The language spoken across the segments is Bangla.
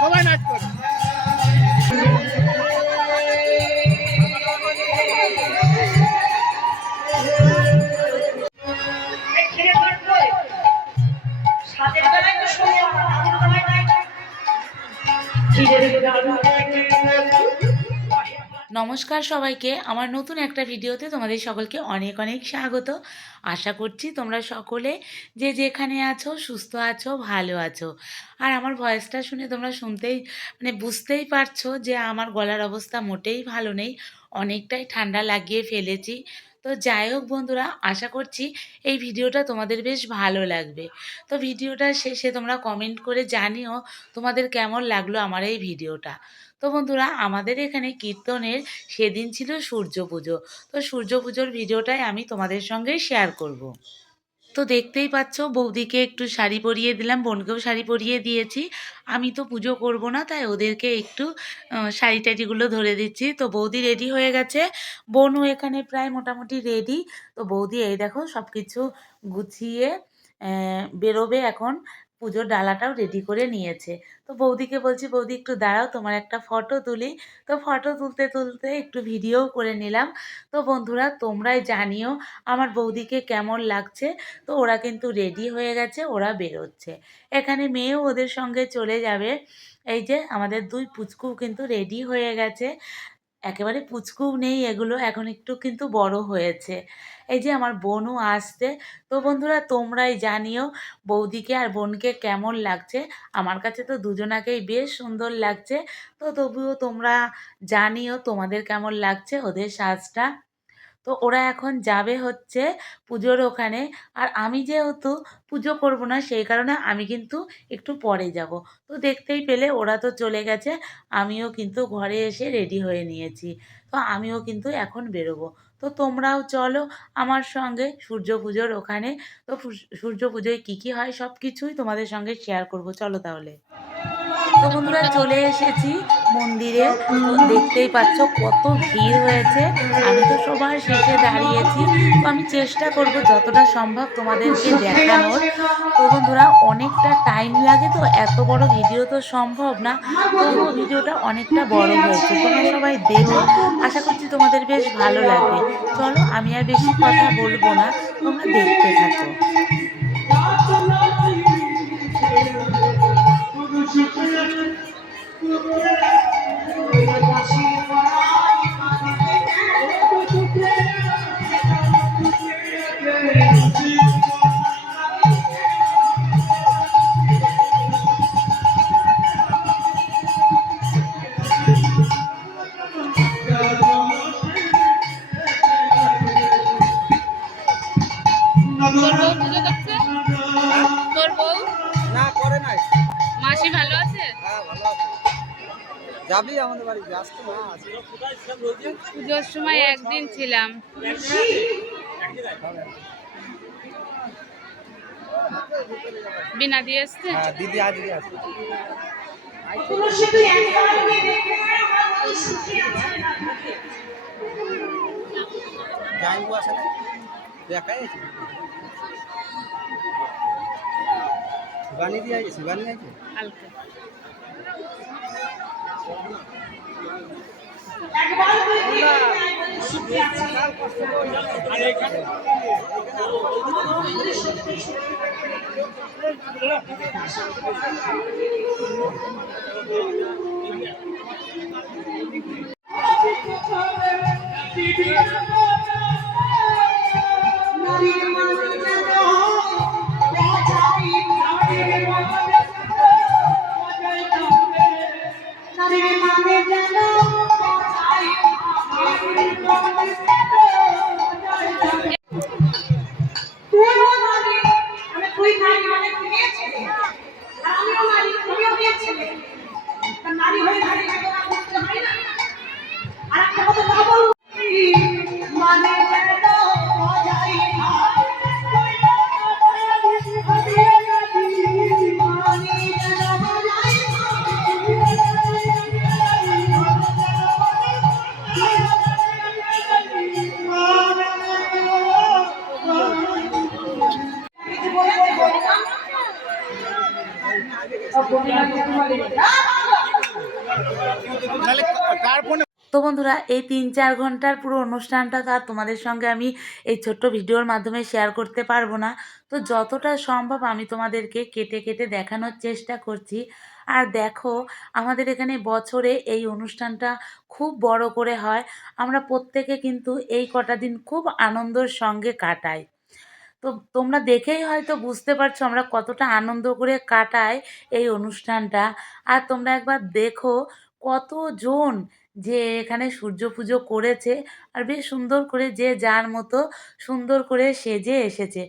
সবাই নাচ করে। নমস্কার সবাইকে, আমার নতুন একটা ভিডিওতে তোমাদের সকলকে অনেক অনেক স্বাগত। আশা করছি তোমরা সকলে যে যেখানে আছো সুস্থ আছো, ভালো আছো। আর আমার ভয়েসটা শুনে তোমরা শুনতেই বুঝতেই পারছো যে আমার গলার অবস্থা মোটেই ভালো নেই, অনেকটাই ঠান্ডা লাগিয়ে ফেলেছি। তো যাই হোক বন্ধুরা, আশা করছি এই ভিডিওটা তোমাদের বেশ ভালো লাগবে। তো ভিডিওটা শেষে তোমরা কমেন্ট করে জানিও তোমাদের কেমন লাগলো আমার এই ভিডিওটা। তো বন্ধুরা, আমাদের এখানে কীর্তনের সেদিন ছিল সূর্য পুজো। তো সূর্য পুজোর ভিডিওটাই আমি তোমাদের সঙ্গে শেয়ার করব। তো দেখতেই পাচ্ছ, বৌদিকে একটু শাড়ি পরিয়ে দিলাম, বোনকেও শাড়ি পরিয়ে দিয়েছি। আমি তো পুজো করব না, তাই ওদেরকে একটু শাড়ি টাড়িগুলো ধরে দিচ্ছি। তো বৌদি রেডি হয়ে গেছে, বোনও এখানে প্রায় মোটামুটি রেডি। তো বৌদি এই দেখো সব কিছু গুছিয়ে বেরোবে এখন, পুজোর ডালাটাও রেডি করে নিয়েছে। তো বৌদিকে বলছি, বৌদি একটু দাঁড়াও, তোমার একটা ফটো তুলি। তো ফটো তুলতে তুলতে একটু ভিডিও করে নিলাম। তো বন্ধুরা, তোমরাই জানিও আমার বৌদিকে কেমন লাগছে। তো ওরা কিন্তু রেডি হয়ে গেছে, ওরা বেরোচ্ছে। এখানে মেয়েও ওদের সঙ্গে চলে যাবে। এই যে আমাদের দুই পুচকু কিন্তু রেডি হয়ে গেছে, একেবারে পুচকুও নেই এগুলো, এখন একটু কিন্তু বড় হয়েছে। এই যে আমার বোনও আসছে। তো বন্ধুরা, তোমরাই জানিও বৌদিকে আর বোনকে কেমন লাগছে। আমার কাছে তো দুজনাকেই বেশ সুন্দর লাগছে। তো তবুও তোমরা জানিও তোমাদের কেমন লাগছে ওদের সাজটা। তো ওরা এখন যাবে হচ্ছে পুজোর ওখানে। আর আমি যেহেতু পুজো করব না, সেই কারণে আমি কিন্তু একটু পরে যাব। তো দেখতেই পেলে ওরা তো চলে গেছে, আমিও কিন্তু ঘরে এসে রেডি হয়ে নিয়েছি। তো আমিও কিন্তু এখন বেরোবো। তো তোমরাও চলো আমার সঙ্গে সূর্য পুজোর ওখানে। তো সূর্য পুজোয় কী কী হয় সব কিছুই তোমাদের সঙ্গে শেয়ার করব, চলো তাহলে। তো বন্ধুরা, চলে এসেছি মন্দিরে। তো দেখতেই পাচ্ছ কত ভিড় হয়েছে, আমি তো সবার শেষে দাঁড়িয়েছি। তো আমি চেষ্টা করব যতটা সম্ভব তোমাদেরকে দেখানোর। তো বন্ধুরা, অনেকটা টাইম লাগে, তো এত বড় ভিডিও তো সম্ভব না, তবুও ভিডিওটা অনেকটা বড় হয়েছে। তোমরা সবাই দেখো, আশা করছি তোমাদের বেশ ভালো লাগবে। চলো, আমি আর বেশি কথা বলবো না, তোমরা দেখতে থাকো। তোর বউ পুজো করছে? তোর বউ না করে নাই। মাসি ভালো আছে? হ্যাঁ, ভালো আছে। যাবি আমাদের বাড়ি, আসতো না আজকে। পুজোর সময় একদিন ছিলাম। বিনা দিয়ে এসছে? হ্যাঁ, দিদি আজকে আসবে। জাইবু আসে না, দেখাই আছে। শিবানী দিয়ে আছে, শিবানী আছে। হালকা তো বন্ধুরা, এই 3-4 ঘন্টার পুরো অনুষ্ঠানটা তো আর তোমাদের সঙ্গে আমি এই ছোট্ট ভিডিওর মাধ্যমে শেয়ার করতে পারবো না। তো যতটা সম্ভব আমি তোমাদেরকে কেটে কেটে দেখানোর চেষ্টা করছি। আর দেখো, আমাদের এখানে বছরে এই অনুষ্ঠানটা খুব বড় করে হয়। আমরা প্রত্যেকে কিন্তু এই কটা দিন খুব আনন্দের সঙ্গে কাটাই। তো তোমরা দেখেই হয়তো বুঝতে পারছো আমরা কতটা আনন্দ করে কাটাই এই অনুষ্ঠানটা। আর তোমরা একবার দেখো কতজন যে এখানে সূর্য পুজো করেছে, আর বেশ সুন্দর করে যে যার মতো সুন্দর করে সেজে এসেছে।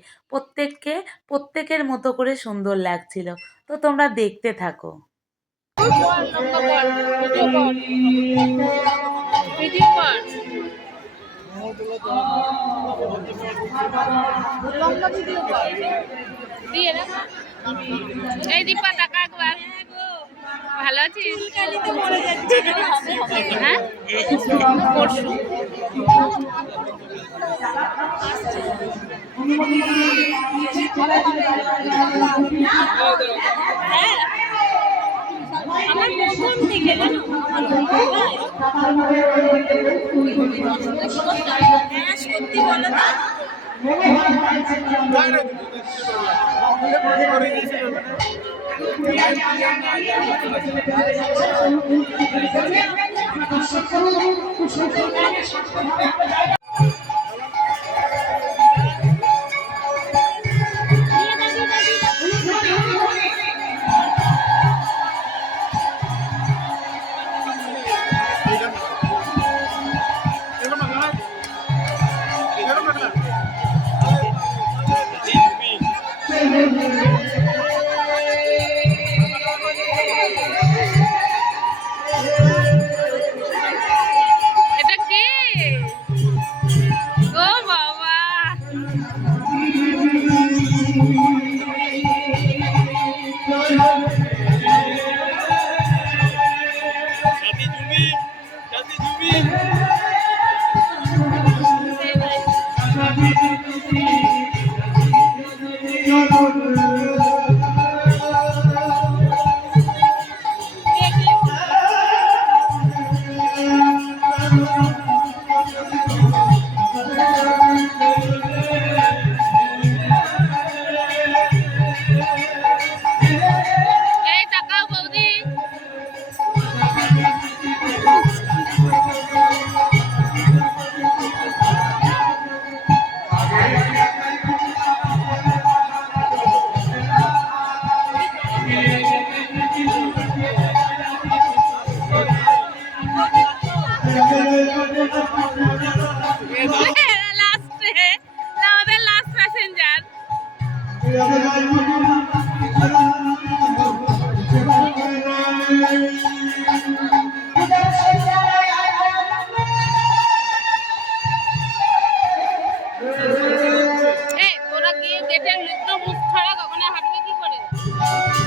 প্রত্যেকের মতো করে সুন্দর লাগছিল। তো তোমরা দেখতে থাকো। ভিডিও কর। দিয়ে না এই দীপা টাকা একবার ভালো আছিস? হ্যাঁ পরশু আমার প্রথম থেকে জানো সত্যি বলো না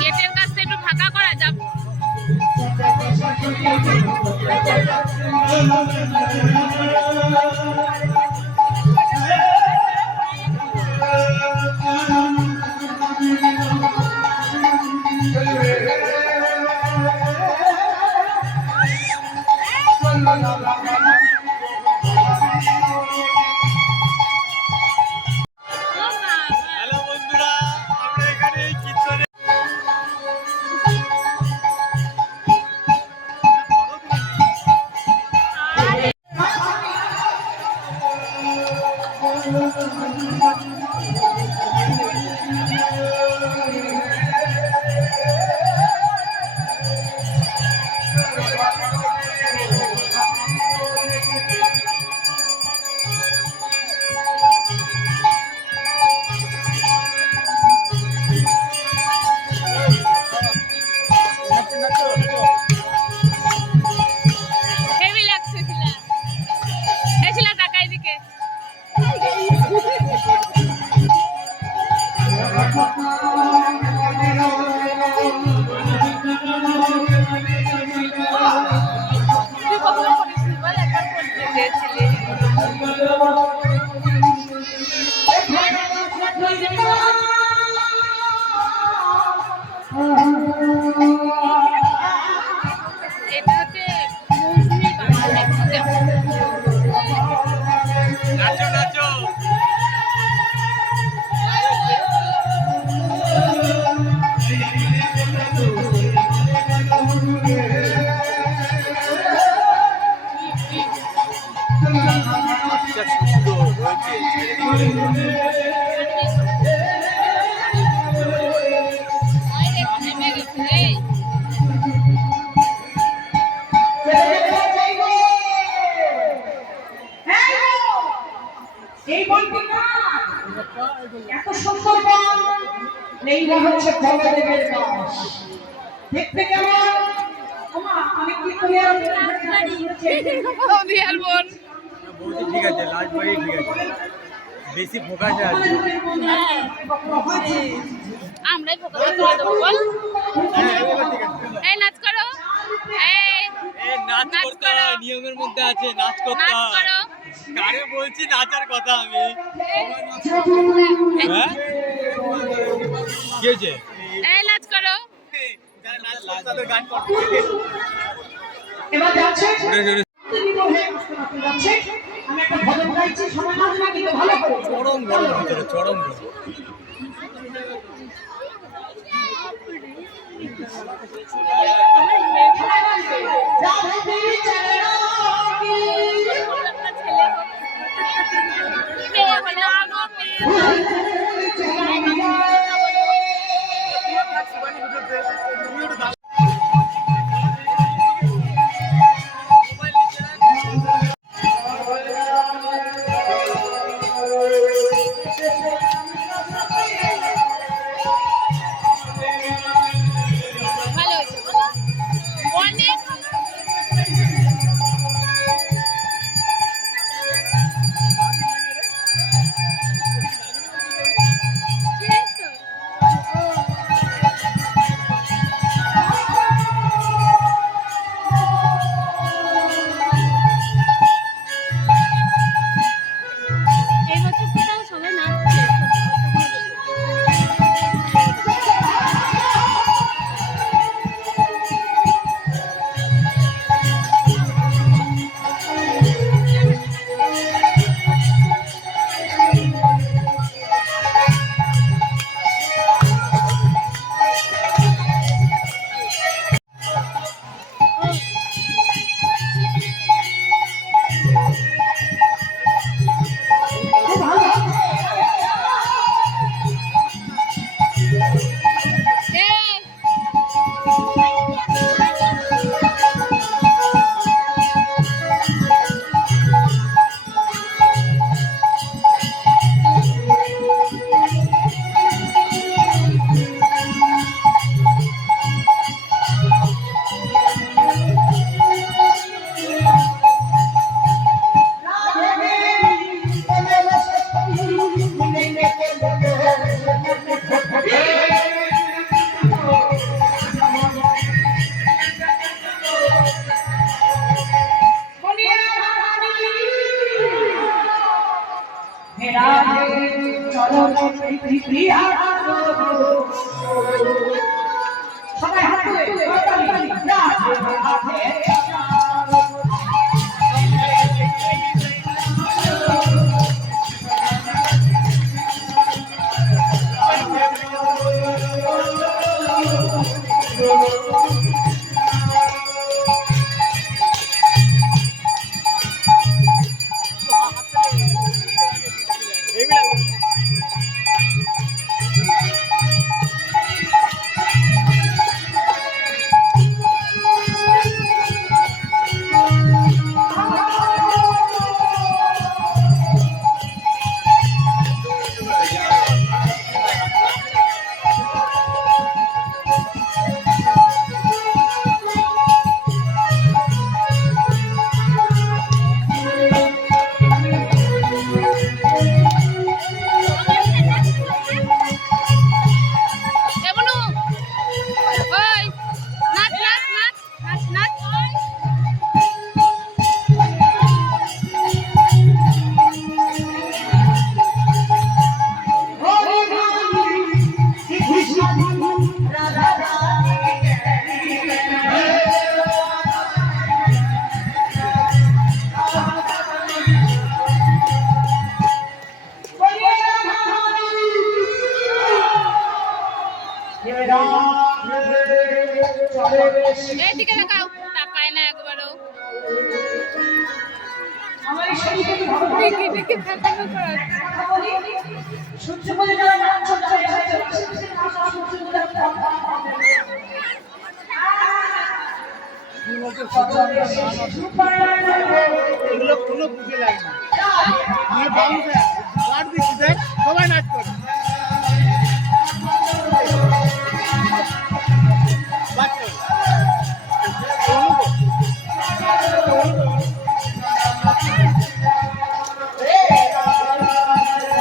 গেটের কাছে একটু ফাঁকা করা যাব। এটা হচ্ছে মৌসুমী বাংলা নাচো নাচো এই বলবি না এত সুন্দর বন এই হচ্ছে বলদেবের গাছ দেখতে কেমন ওমা আমি কি করি আর বিহার বোন বলছি ঠিক আছে লাস্ট বারই ঠিক আছে বেশি ফোকাসে আছে আমরাই ফোকাস করে দেবো বল এই নাচ করো এই নাচ নাচ করতে করো। হয় নিয়মের মধ্যে আছে নাচ করতে নাচ হয় করো কারে বলছি নাচার কথা আমি হ্যাঁ কি হয়েছে এই নাচ করো গান করতে এবার যাচ্ছে যাচ্ছে আমি একটা ভজন গাইছি সবাই নাচবে কিন্তু ভালো করে চরম গরম ভিতরে চরম গরম রাধে চরণা কি মেয়ে বলে আগো ভালো হয়েছে বলো অনেক এই বছর কোথাও সবাই নাচছে এই সবাই হাত তুলে এইদিকে দেখাও, তাকায় না একবারও। আমার এই শরীরকে ভালো তাকানো করা। সূর্য বলে যারা নাচ চলছে এগুলো কোনো বুঝে লাগে না সবাই নাচ করে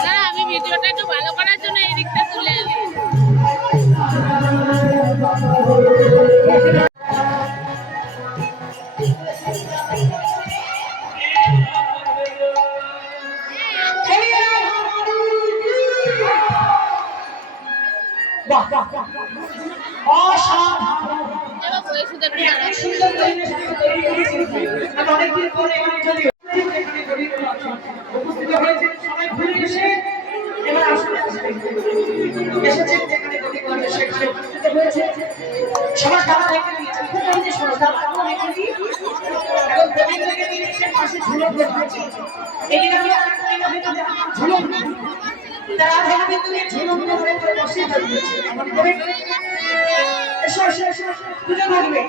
না, আমি ভিডিওটা একটু ভালো করার জন্য এই দিকটা তুলে আনি। বাহ বাহ অসাধারণ এবার বলে শুধু একটু এত সুন্দর অনেকদিন পরে যদি উপস্থিত হয়েছে সবাই ঘুরে এসে এবার আসলে এসেছেন যেখানে গতি করে সেখানে উপস্থিত হয়েছে সবার দাবা রেখে দিয়েছে খুব মনে শোনো দাবা রেখে দিই এবং গতি রেখে দিয়েছে পাশে ঝুলন হয়েছে এদিকে আমি আরেকটা ঝুলন তারা ভাবে তুমি ঝুলন করে বসে দিয়েছে এমন করে এসো এসো এসো তুলে ধরবে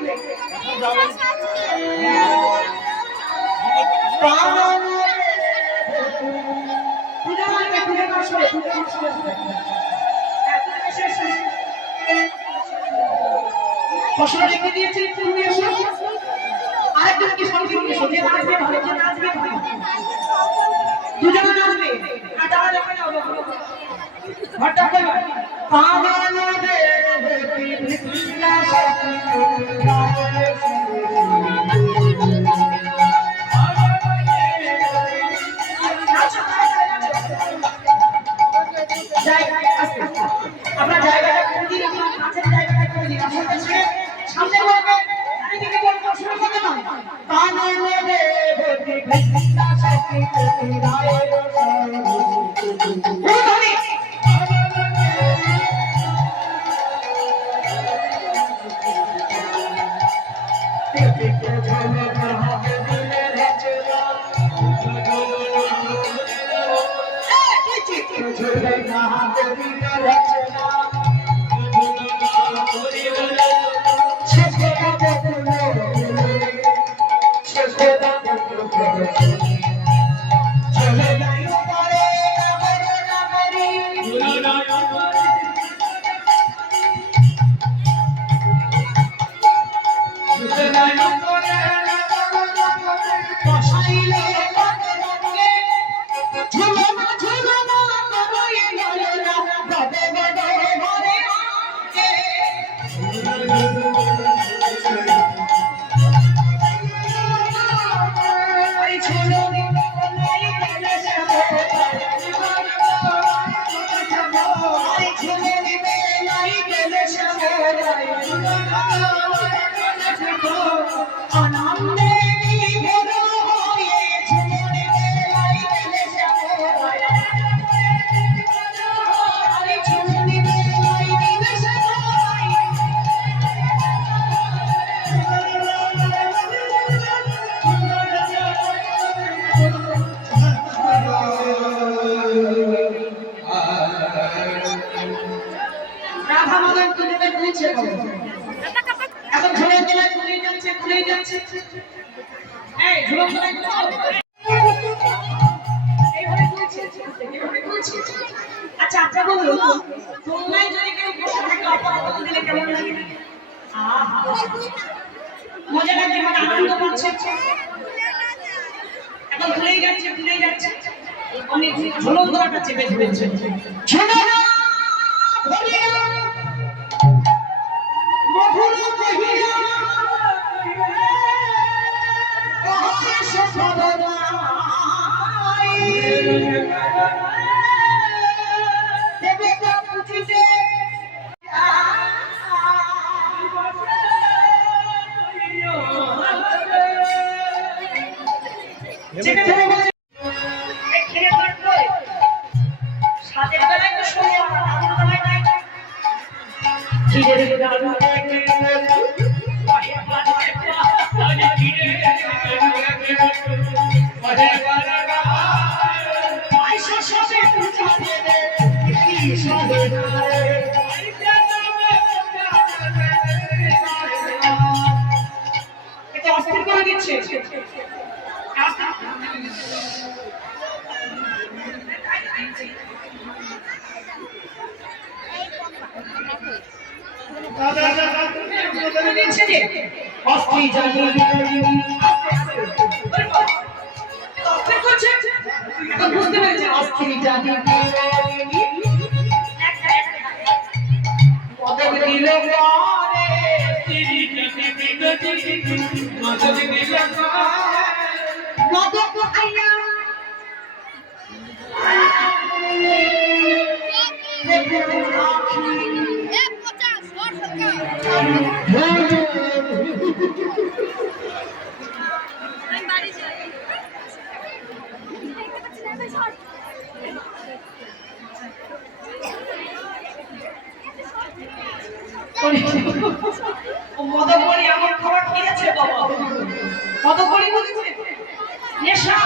ফসল রেখে দিয়েছি তুমি এসো আরেকজনকে সঙ্গে নিয়ে এসো যে নাচবে ভালো যে নাচবে ভালো দুজনে নাচবে আর তারা রেখে যাও ঘরটা করবে পাওয়ানো রে বিনা আমরা জায়গাটা করে দিই নাচের জায়গাটা করে দিই আসলে ছেড়ে সামনে বলবে চারিদিকে বলবো শুরু করতে না পাওয়ানো রে বিনা শক্তি রায় এখন ঝুলন জেলায় খুলেই যাচ্ছে এই ঝুলন জেলায় এইভাবে খুলছে আচ্ছা আচ্ছা বলুন তোমরাই যদি কেউ বসে থাকে অপরাধ দিলে কেমন লাগে মজা লাগছে মানে আনন্দ পাচ্ছে এখন খুলেই যাচ্ছে অনেক ঝুলন ধরাটা চেপে ধরেছে ঝুলন মধুর কহিয়া সাথে বেলায় তো শোনে আমার বেলায় এটা অস্থির করে দিচ্ছে। বুঝতে পেরেছে অস্থির জানি পদক দিল পদক আইয়া মদকবলি এমন খাবার খেয়েছে বাবা, মদকবলি বলেছে নেশা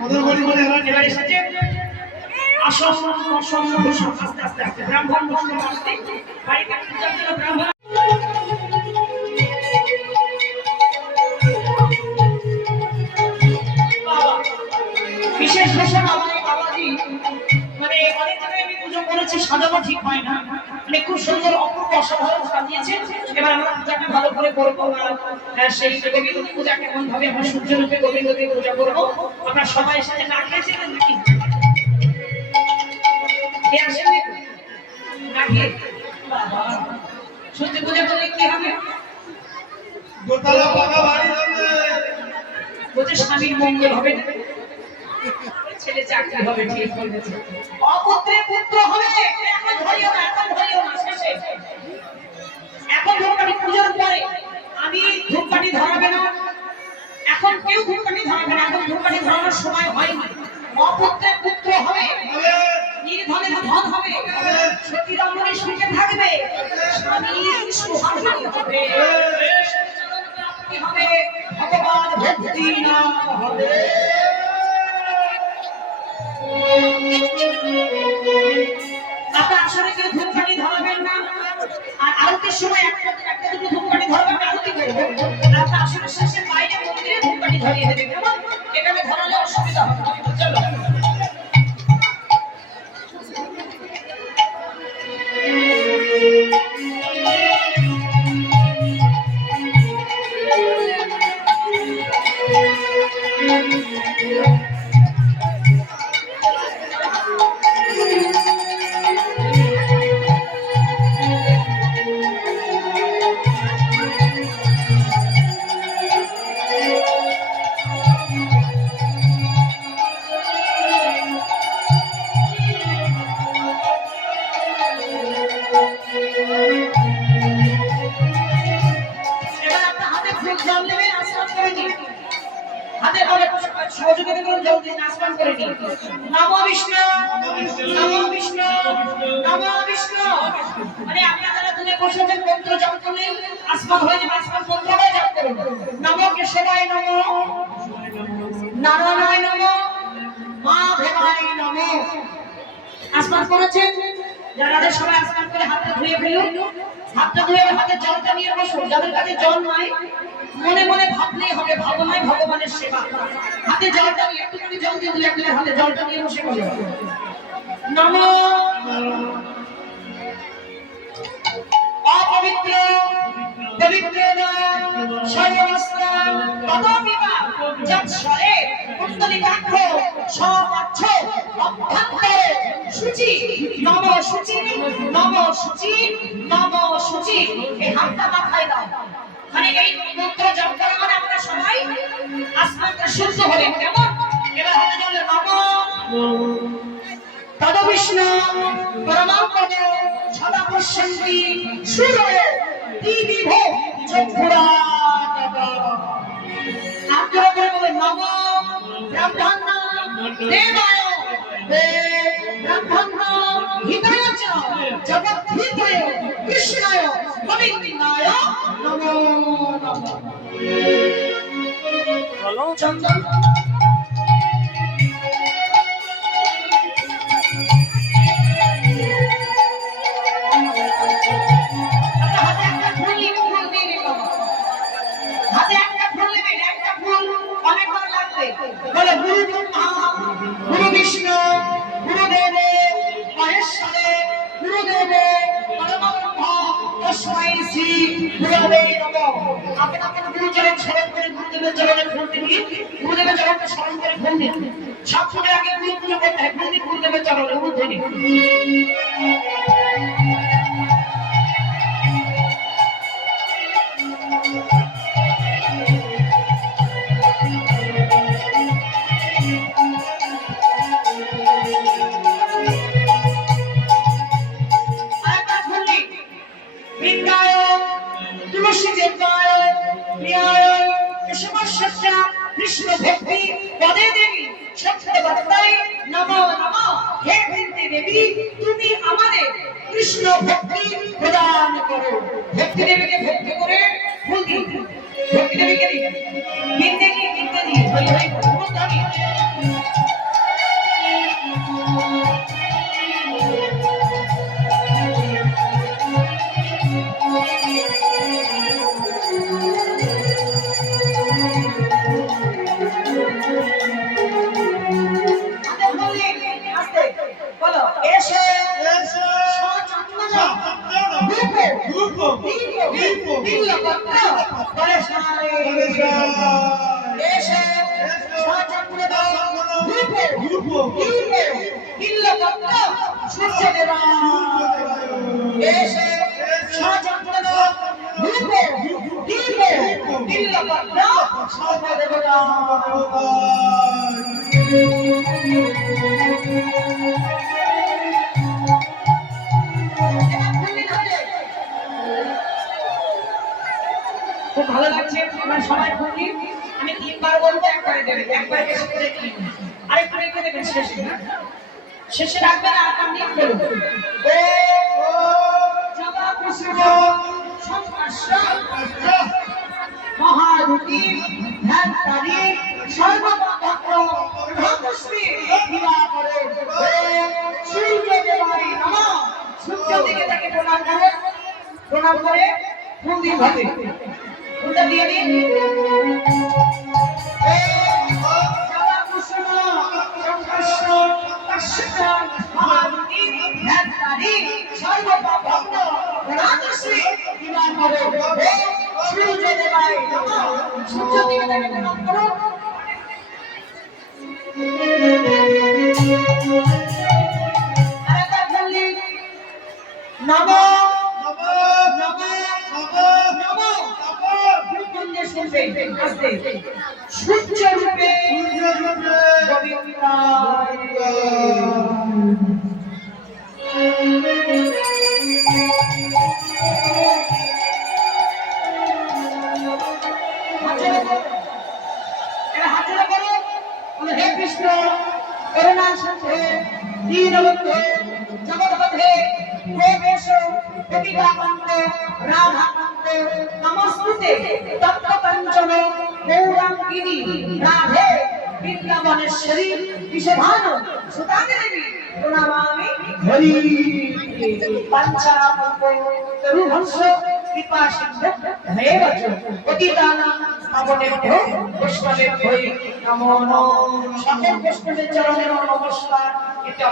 মদকবলি বলে এবার এসেছে আসন আসন আস্তে আস্তে আস্তে ব্রাহ্মণ বসে আসতে বাড়িতে পূজার জন্য ব্রাহ্মণ বিশেষ বিশেষ আমার বাবাজি মানে অনেক জায়গায় আমি পুজো করেছি, সাজানো ঠিক হয় না, মানে খুব সুন্দর অপূর্ব অসাধারণ সাজিয়েছে। এবার আমরা পূজাটা ভালো করে করবো, সেই গোবিন্দ পূজা কেমন ভাবে আমরা সূর্যরূপে গোবিন্দকে পূজা করবো। আমরা সবাই সাথে না খেয়েছিলেন নাকি? সত্যি পূজা করলে কি হবে? বলছে স্বামীর মঙ্গল হবে, ছেলে চাকরি হবে, ঠিক বলেছে। অপুত্রে পুত্র হবে, এখন ধরিও না, এখন ধরিও না, শেষে এখন ধূপকাঠি পূজার পরে আমি ধূপকাঠি ধরাবে না, এখন কেউ ধূপকাঠি ধরাবে না, এখন ধূপকাঠি ধরানোর সময় হয়নি। অপুত্রে পুত্র হবে, নির্ধনে ধন হবে, সতী রমণী সুখে থাকবে, স্বামী সুহাগী হবে, প্রাপ্তি হবে, ভগবান ভক্তি নাম হবে। আপনার আসলে কেউ ধূপকাঠি ধরাবেন না, আর আরতির সময় একটা দুটো ধূপকাঠি ধরবেন, আরতি করবেন। আপনার আসলে শেষে বাইরে মন্দিরে ধূপকাঠি ধরিয়ে দেবেন, কেমন? এখানে ধরালে অসুবিধা হবে। চলো সহযোগিতা করুন, জলদি নাচগান করে নিন। নমো বিষ্ণু, নমো বিষ্ণু, নমো বিষ্ণু। মানে আপনারা যারা দূরে বসে আছেন মন্ত্র জপ করলেন, আসমান হয়ে যাবে, আসমান মন্ত্রটাই জপ করুন। নমো কেশবায় নমো, নারায়ণায় নমো, মাধবায় নমো। আসমান করেছেন যারা সবাই আসমান করে হাতটা ধুয়ে ফেলুন, হাতটা ধুয়ে হাতে জলটা নিয়ে বসুন। যাদের কাছে জল নাই মনে মনে ভাবলেই হবে, ভাবনায় ভগবানের সেবা। হাতে জলটা নিয়ে একটুখানি জল দিয়ে দিলে একটু হাতে জলটা নিয়ে বসে বলে নমো অপবিত্র পবিত্র সর্বস্ত তদপিবা যৎসরে পুত্তলিকাক্ষ সমাচ্ছ অভ্যন্তরে শুচি নম শুচি নম শুচি নম শুচি। এই হাতটা মাথায় দাও, মানে এই মন্ত্র জপ করা মানে আমরা সবাই আসমানটা শুদ্ধ হলেন, কেমন? এবার হাতে জলে নম তদ বিষ্ণু পরমাপদ সদা পশ্যন্তি সূর্য দিবিভ চক্ষুরা। আপনারা করে বলেন নম ব্রহ্মণ দেবায় ব্রহ্মণ হিতায় চ জগদ্ধিতায় কৃষ্ণায় গোবিন্দায় নমো নমঃ। চলো চন্দন হাতে একটা ফুল দিয়ে দিন বাবা। হাতে একটা ফুল নেবেন, একটা ফুল অনেক ভালো লাগবে। বলে গুরু ব্রহ্মা গুরু বিষ্ণু গুরুদেব মহেশ্বরে গুরুদেব পরমব্রহ্ম তস্मै শ্রী গুরবে নমঃ। আপনি আপনার গুরুচরণ স্মরণ করে গুরুদেবের চরণে ফুল দিন, গুরুদেবের চরণে স্মরণ করে ফুল দিন। সব ফুলের আগে গুরু পুজো করতে হয়, ফুল দিন গুরুদেবের চরণে ফুল দিন। আরেকবার ফুল দিন। বৃন্দায় তুলসী দেবায় প্রিয়ায় কেশবসজ্জা কৃষ্ণ ভক্তি পদে দেবী সত্যবত্তায় নমো নমঃ। হে বৃন্দে দেবী তুমি আমাদের কৃষ্ণ ভক্তি প্রদান করো। ভক্তি দেবীকে ভক্তি করে ফুল দিন। ভক্তি দেবীকে দিন। বৃন্দে কি বৃন্দে দিন হরি হরি বল ধ্বনি। খুব ভালো লাগছে। আমার সবাই খুঁজি আমি 3 বার বলবো, একবারে দেবেন, একবার বেশি করে দিন, আরেকটু রেখে দেবেন শেষে। শেষে রাখবেন আর আপনি বলুন ও জবা কৃষ্ণ সংস্পর্শ মহারূপী ধ্যানকারী সর্বভক্ত ভক্তশ্রী বিনা করে সূর্য দেবায় নমঃ। সূর্য দিকে তাকে প্রণাম করে ফুল দিন হাতে। ফুলটা দিয়ে দিন। সূর্য রূপে হে কৃষ্ণ করুণা সিন্ধে দীনবন্ধু জগৎপথে গোপেশ গোপিকাকান্ত রাধাকান্ত নমস্তুতে তপ্তকাঞ্চন গৌরাঙ্গিনী রাধে বৃন্দাবনেশ্বরী বিশ্বভান সুতাঙ্গী দেবী প্রণমামি হরি। পঞ্চাকল্প তরুহংস কৃপা সিন্ধু ধন্যেব পতিতানাং পাবনেভ্যো বৈষ্ণবেভ্যো নমো নমঃ। সকল বৈষ্ণবের চরণে নমস্কার। এটা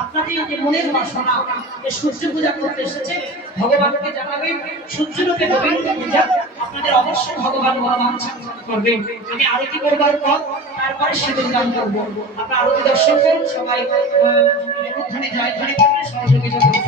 আপনাদের যে মনের বাসনা সূর্য পূজা করতে এসেছে, ভগবানকে জানাবেন সূর্যরূপে গোবিন্দ পূজা আপনাদের অবশ্যই ভগবান মনোবাঞ্ছা করবেন। আমি আরতি করবার পর তারপরে সিঁদুর দান করবো। আপনারা আরতি দর্শন করুন, সবাই উত্থানে জয় ধ্বনি করবেন, সহযোগিতা করবেন।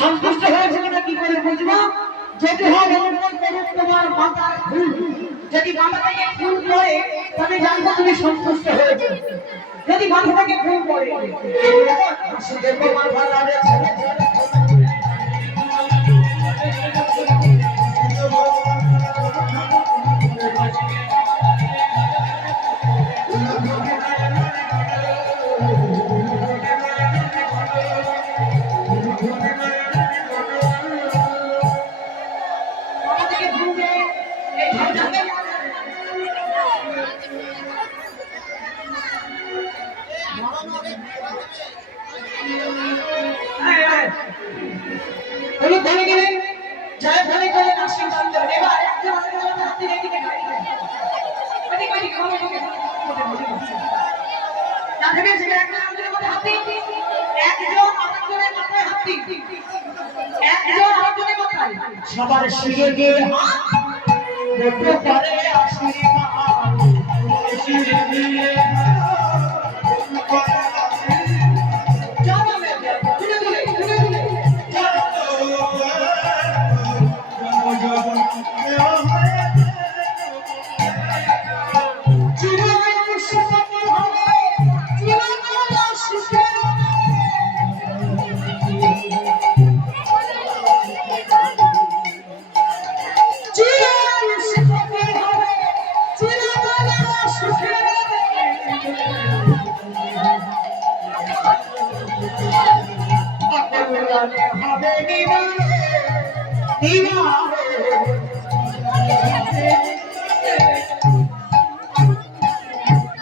সন্তুষ্ট হয়েছে কিনা কি করে বুঝবো? যদি হয় তোমার মাথার ফুল, যদি মাথা থেকে ফুল পড়ে তবে জানবো তুমি সন্তুষ্ট হয়েছে। যদি মাথা থেকে ফুল পড়ে হলুদ ধরে গেলে জয় ধরে গেলে আশীর্বাদ দেবেন। এবার একজন হাতে রেখে সবার শিরে গিয়ে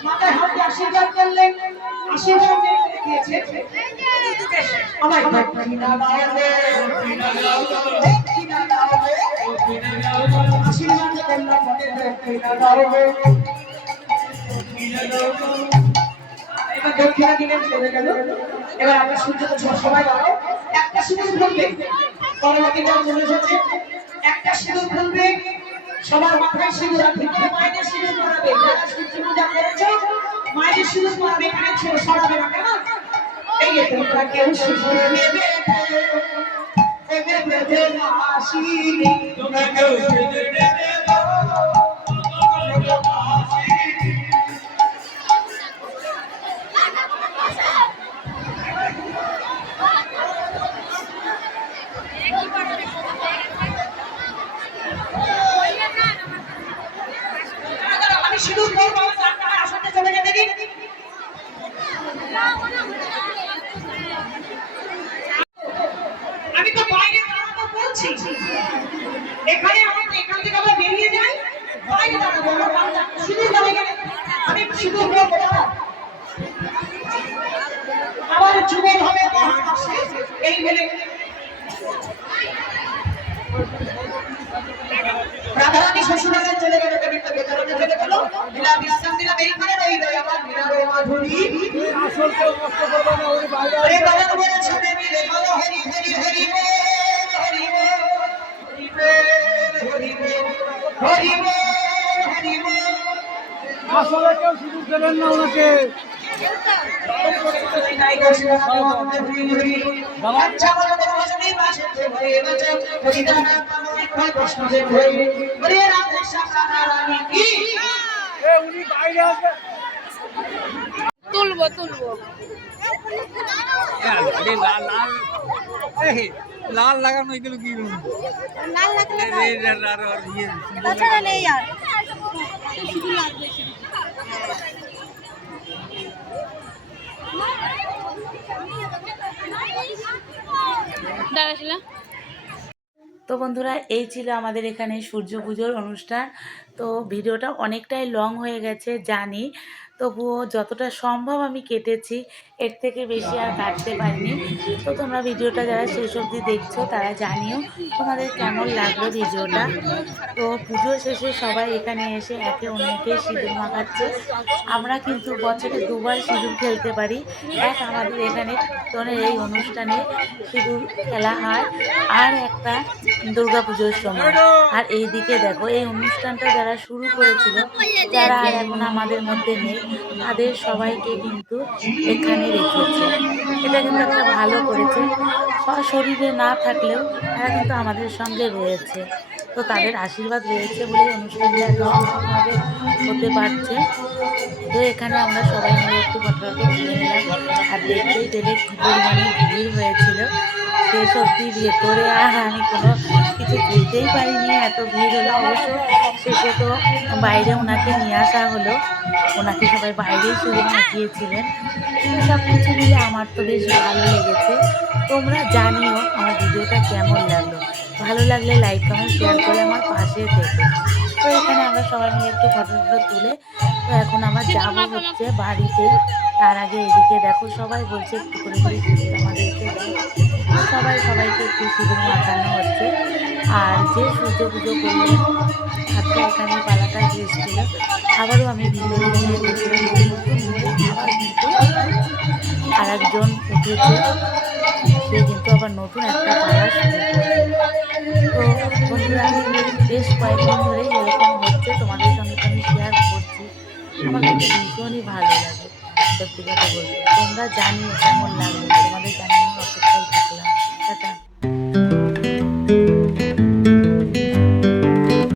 মাথায় হাতে আশীর্বাদ করলেন। আশীর্বাদ দিয়েছে আমায় দক্ষিণা দাও রে, দক্ষিণা দাও রে, আশীর্বাদ করলাম মনে দক্ষিণা দাও রে। এবার দক্ষিণা দিলেন চলে গেল। এবার আমরা সূর্য তো সবাই দাঁড়াও, একটা সিঁদুর ফেলবে। পরবর্তীটা মনে হচ্ছে একটা সিঁদুর ফেলবে, সবার মাথায় সিঁদুর রাখবে, মায়ের সিঁদুর পরাবে। যারা সূর্য পূজা করেছো মায়ের সিঁদুর পরাবে, এখানে সরাবে না কেন? এই তোমরা কেউ সিঁদুর নেবে না আসি, তোমরা কেউ সিঁদুর নেবে আমি তো বাইরে দাঁড়াবো বলছি, এখানে আমাকে এখান থেকে আবার বেরিয়ে যাই, বাইরে দাঁড়াবো শুধু দাঁড়িয়ে গেলে আমি শুধু বলবো আবার যুগল হবে এই বলে রাধারানী শ্বশুরালয়ে চলে গেল, কবিতা বেচারাটা চলে গেল, লীলা বিশ্রাম দিলাম এইখানে রইল আমার লীলার মাধুরী। আসল কেউ নষ্ট করবে না, ওই বাইরে আরে বাবা বলেছে দেবী রে বলো হরি হরি হরি হরি হরি হরি হরি হরি। আসলে কেউ সুযোগ দেবেন না ওনাকে। উনি বাইরে আসবে, তুলবো তুলবো। লাল লাগানো এগুলো কি লাল লাগলে তাছাড়া নেই আর শুধু লাগবে। দাঁড়াছিলাম। তো বন্ধুরা, এই ছিল আমাদের এখানে সূর্য পুজোর অনুষ্ঠান। তো ভিডিওটা অনেকটাই লং হয়ে গেছে জানি, তবুও যতটা সম্ভব আমি কেটেছি, এর থেকে বেশি আর কাটতে পারিনি। তো তোমরা ভিডিওটা যারা শেষ অবধি দেখছো তারা জানিও তোমাদের কেমন লাগলো ভিডিওটা। তো পুজো শেষে সবাই এখানে এসে একে অন্যকে সিঁদুর মাখাচ্ছে। আমরা কিন্তু বছরে দুবার সিঁদুর খেলতে পারি। এক আমাদের এখানে কীর্তনের এই অনুষ্ঠানে সিঁদুর খেলা হয়, আর একটা দুর্গা পুজোর সময়। আর এই দিকে দেখো, এই অনুষ্ঠানটা যারা শুরু করেছিল, যারা আর এখন আমাদের মধ্যে নেই, তাদের সবাইকে কিন্তু এখানে রেখেছে। এটা কিন্তু একটা ভালো করেছে। শরীরে না থাকলেও তারা কিন্তু আমাদের সঙ্গে রয়েছে। তো তাদের আশীর্বাদ রয়েছে বলেই অনুষ্ঠানটা এত সুন্দরভাবে হতে পারছে। তো এখানে আমরা সবাই মিলে একটু ফটো তুলে নিলাম। আর দেখতেই পেলে কী পরিমাণে ভিড় হয়েছিল, সে সত্যি ভেতরে আর আমি কোনো কিছু বুঝতেই পারিনি, এত ভিড় হলো। অবশ্য শেষে তো বাইরে ওনাকে নিয়ে আসা হলো, ওনাকে সবাই বাইরেই শুধু মাখিয়েছিলেন। সব কিছু মিলে আমার তো বেশ ভালো লেগেছে। তোমরা জানিও আমার ভিডিওটা কেমন লাগলো। ভালো লাগলে লাইক কমেন্ট শেয়ার করে আমার পাশে থেকো। তো এখানে আমরা সবাই মিলে একটু ফটো তুলে তো এখন আবার যাবো হচ্ছে বাড়িতে। তার আগে এদিকে দেখো সবাই বলছে একটু করে সিঁদুর আমাদেরকে দেয়। সবাই সবাইকে একটু সিঁদুর মাখানো হচ্ছে। আর যে সূর্য পুজো করলেন হাতে এখানে পালাটা এসেছিল, আবারও আমি ভিতরে গিয়ে দেখলাম নতুন আবার কিন্তু আর একজন উঠেছে, সে কিন্তু আবার নতুন একটা পালা শুরু করবে। তো বন্ধুরা বেশ কয়েকদিন ধরেই এরকম হচ্ছে, তোমাদের সঙ্গে তো আমি শেয়ার করছি। আমার কিন্তু ভীষণই ভালো লাগে সত্যি কথা বলতে। তোমরা জানিও কেমন লাগলো, তোমাদের জানিয়ে অপেক্ষায় থাকলাম। টাটা।